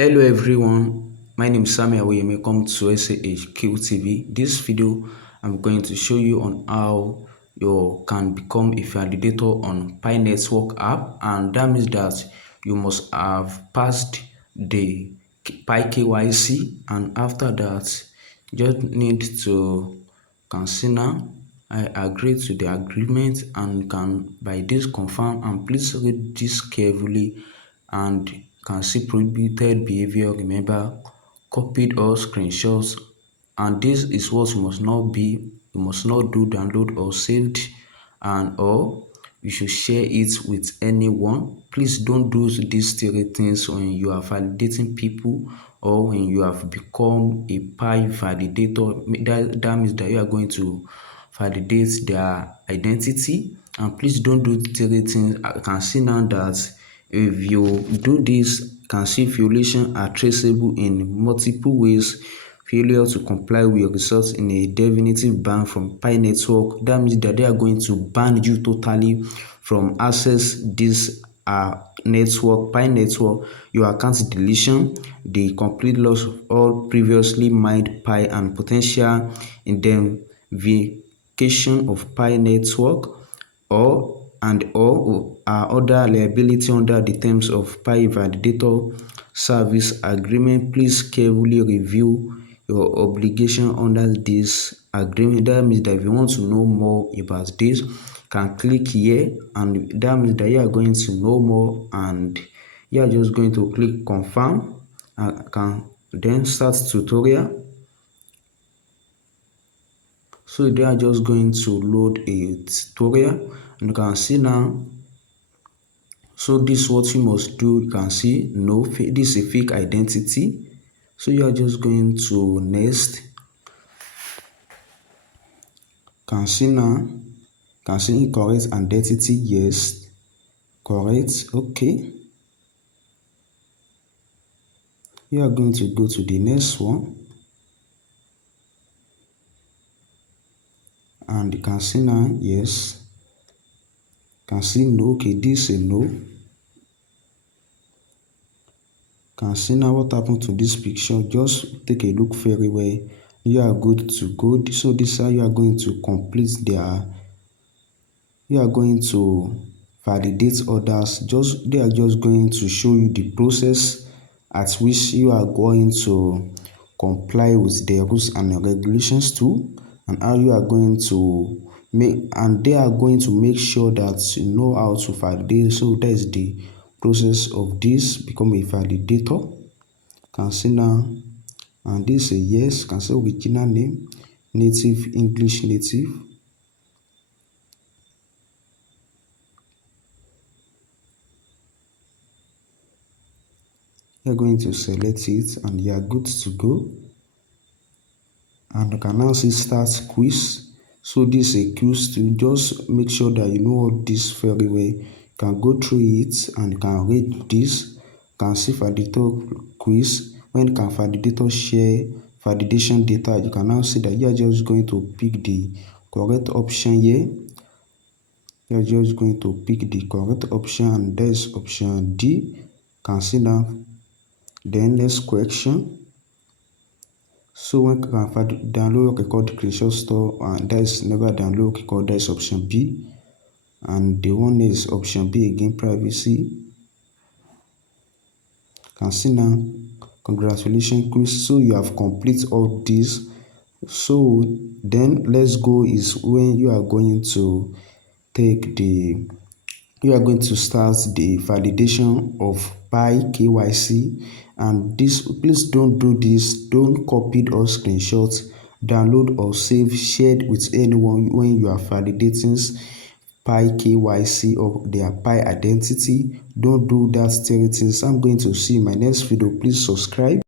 Hello everyone, my name is Samuel. Welcome to H-QTV. This video I'm going to show you on how you can become a validator on Pi Network app, and that means that you must have passed the Pi KYC, and after that you just need to consider I agree to the agreement and can by this confirm, and please read this carefully and can see prohibited behavior. Remember, copied or screenshots, and this is what you must not be, you must not do download or saved, and or you should share it with anyone. Please don't do these three things when you are validating people or when you have become a Pi validator. That means that you are going to validate their identity, and please don't do three things. I can see now that if you do this, can see violations are traceable in multiple ways. Failure to comply will result in a definitive ban from Pi Network. That means that they are going to ban you totally from access this network, Pi Network, your account deletion, the complete loss of all previously mined Pi, and potential indemnification of Pi Network, or other liability under the terms of Pi Validator Service Agreement. Please carefully review your obligation under this agreement. That means that if you want to know more about this, can click here, and that means that you are going to know more, and you are just going to click confirm and can then start tutorial. So they are just going to load a tutorial, and you can see now. So this is what you must do. You can see no, this is a fake identity. So you are just going to next. Can see now, can see incorrect identity. Yes, correct. Okay. You are going to go to the next one, and you can see now. Yes, can see no. Okay, this is a no. Can see now what happened to this picture. Just take a look very well. You are good to go. So this is how you are going to complete their, you are going to validate others. They are just going to show you the process at which you are going to comply with the rules and regulations too, and how you are going to make, and they are going to make sure that you know how to validate. So that is the process of this, become a validator. Can see now, and this is a yes. Can say original name, native English native. You're going to select it, and you are good to go. And you can now see start quiz. So this is a quiz to just make sure that you know all this very well. You can go through it and you can read this. You can see validator quiz. When can validator share validation data, you can now see that you are just going to pick the correct option here. You are just going to pick the correct option, and that is option D. Can see now. Then next question. So when can download record screenshot store, and that is never download record, that is option B. And the one is option B again, privacy. Can see now, congratulations quiz. So you have completed all this. So then let's go is when you are going to take the, you are going to start the validation of Pi KYC. And this, please don't do this. Don't copy or screenshot, download or save, shared with anyone when you are validating Pi KYC or their Pi identity. Don't do that three things. I'm going to see you in my next video. Please subscribe.